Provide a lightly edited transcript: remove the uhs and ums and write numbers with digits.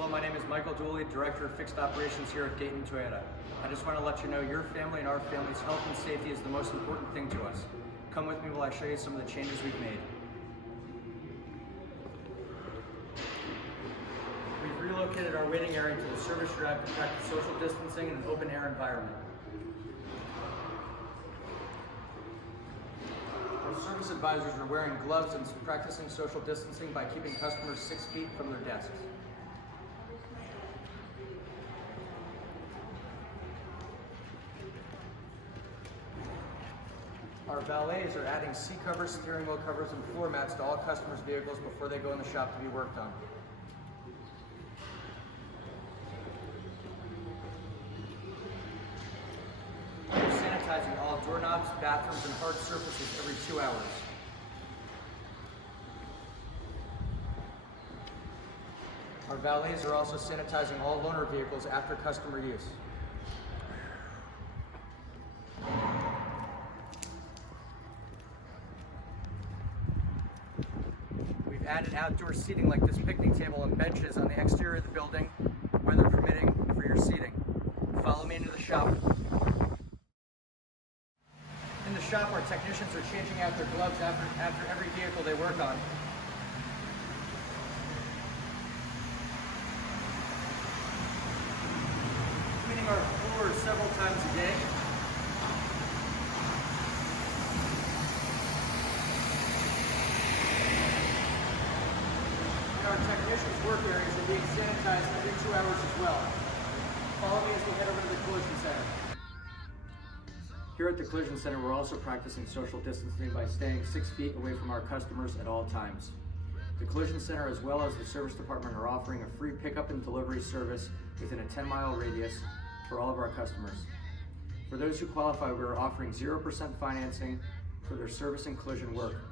Hello, my name is Michael Dooley, Director of Fixed Operations here at Dayton Toyota. I just want to let you know your family and our family's health and safety is the most important thing to us. Come with me while I show you some of the changes we've made. We've relocated our waiting area to the service drive to practice social distancing in an open air environment. Our service advisors are wearing gloves and practicing social distancing by keeping customers 6 feet from their desks. Our valets are adding seat covers, steering wheel covers, and floor mats to all customers' vehicles before they go in the shop to be worked on. We're sanitizing all doorknobs, bathrooms, and hard surfaces every 2 hours. Our valets are also sanitizing all loaner vehicles after customer use. We've added outdoor seating like this picnic table and benches on the exterior of the building, weather permitting, for your seating. Follow me into the shop. In the shop, our technicians are changing out their gloves after every vehicle they work on. Cleaning our floors several times a day. Our technicians' work areas are being sanitized every 2 hours as well. Follow me as we head over to the collision center. Here at the collision center, we're also practicing social distancing by staying 6 feet away from our customers at all times. The collision center, as well as the service department, are offering a free pickup and delivery service within a 10-mile radius for all of our customers. For those who qualify, we're offering 0% financing for their service and collision work.